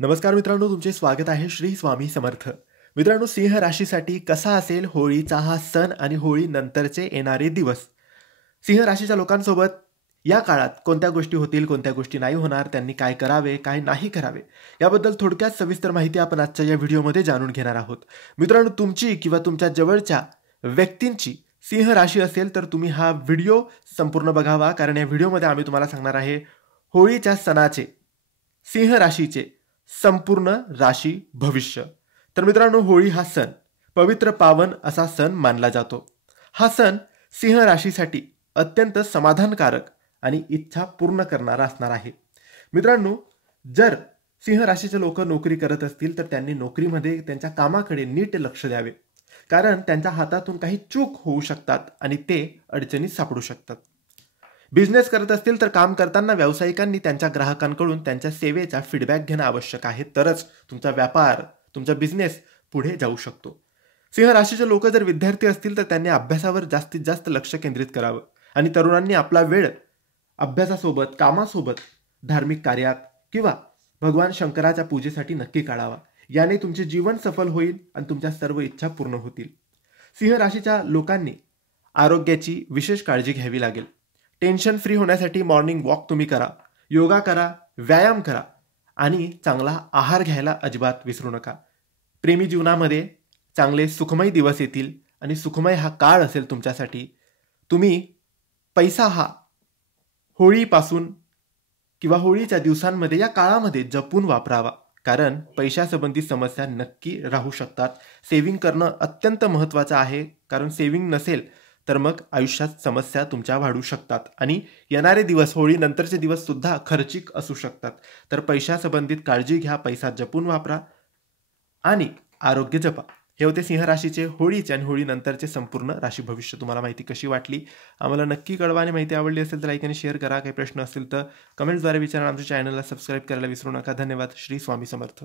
नमस्कार मित्रांनो, तुमचे स्वागत आहे श्री स्वामी समर्थ. मित्रांनो, सिंह राशीसाठी कसा असेल होळीचा हा सण आणि होळी नंतरचे येणारे दिवस. सिंह राशीच्या लोकांसोबत या काळात कोणत्या गोष्टी होतील, कोणत्या गोष्टी नाही होणार, त्यांनी काय करावे, काय नाही करावे, याबद्दल थोडक्यात सविस्तर माहिती आपण आजच्या या व्हिडिओमध्ये जाणून घेणार आहोत. मित्रांनो, तुमची किंवा तुमच्या जवळच्या व्यक्तींची सिंह राशी असेल तर तुम्ही हा व्हिडिओ संपूर्ण बघावा, कारण या व्हिडिओमध्ये आम्ही तुम्हाला सांगणार आहे होळीच्या सणाचे, सिंह राशीचे संपूर्ण राशी भविष्य. तर मित्रांनो, होळी हा सण पवित्र पावन असा सण मानला जातो. हा सण सिंह राशीसाठी अत्यंत समाधानकारक आणि इच्छा पूर्ण करणारा असणार आहे. मित्रांनो, जर सिंह राशीचे लोक नोकरी करत असतील तर त्यांनी नोकरीमध्ये त्यांच्या कामाकडे नीट लक्ष द्यावे, कारण त्यांच्या हातातून काही चूक होऊ शकतात आणि ते अडचणीत सापडू शकतात. बिझनेस करत असतील तर काम करताना व्यावसायिकांनी त्यांच्या ग्राहकांकडून त्यांच्या सेवेचा फीडबॅक घेणं आवश्यक आहे, तरच तुमचा व्यापार, तुमचा बिझनेस पुढे जाऊ शकतो. सिंह राशीचे लोक जर विद्यार्थी असतील तर त्यांनी अभ्यासावर जास्तीत जास्त लक्ष केंद्रित करावं आणि तरुणांनी आपला वेळ अभ्यासासोबत, कामासोबत, धार्मिक कार्यात किंवा भगवान शंकराच्या पूजेसाठी नक्की काढावा. याने तुमचे जीवन सफल होईल आणि तुमच्या सर्व इच्छा पूर्ण होतील. सिंह राशीच्या लोकांनी आरोग्याची विशेष काळजी घ्यावी लागेल. टेन्शन फ्री होण्यासाठी मॉर्निंग वॉक तुम्ही करा, योगा करा, व्यायाम करा आणि चांगला आहार घ्यायला अजिबात विसरू नका. प्रेमी जीवनामध्ये चांगले सुखमय दिवस येतील आणि सुखमय हा काळ असेल तुमच्यासाठी. तुम्ही पैसा हा होळीपासून किंवा होळीच्या दिवसांमध्ये या काळामध्ये जपून वापरावा, कारण पैशासंबंधी समस्या नक्की राहू शकतात. सेव्हिंग करणं अत्यंत महत्त्वाचं आहे, कारण सेव्हिंग नसेल तर मग आयुष्यात समस्या तुमच्या वाढू शकतात आणि येणारे दिवस, होळी नंतरचे दिवस सुद्धा खर्चिक असू शकतात. तर पैशासंबंधित काळजी घ्या, पैसा जपून वापरा आणि आरोग्य जपा. हे होते सिंह राशीचे होळीचे आणि होळी नंतरचे संपूर्ण राशी भविष्य. तुम्हाला माहिती कशी वाटली आम्हाला नक्की कळवा आणि माहिती आवडली असेल तर लाईक आणि शेअर करा. काही प्रश्न असतील तर कमेंट्सद्वारे विचारा. आमच्या चॅनलला सबस्क्राईब करायला विसरू नका. धन्यवाद. श्री स्वामी समर्थ.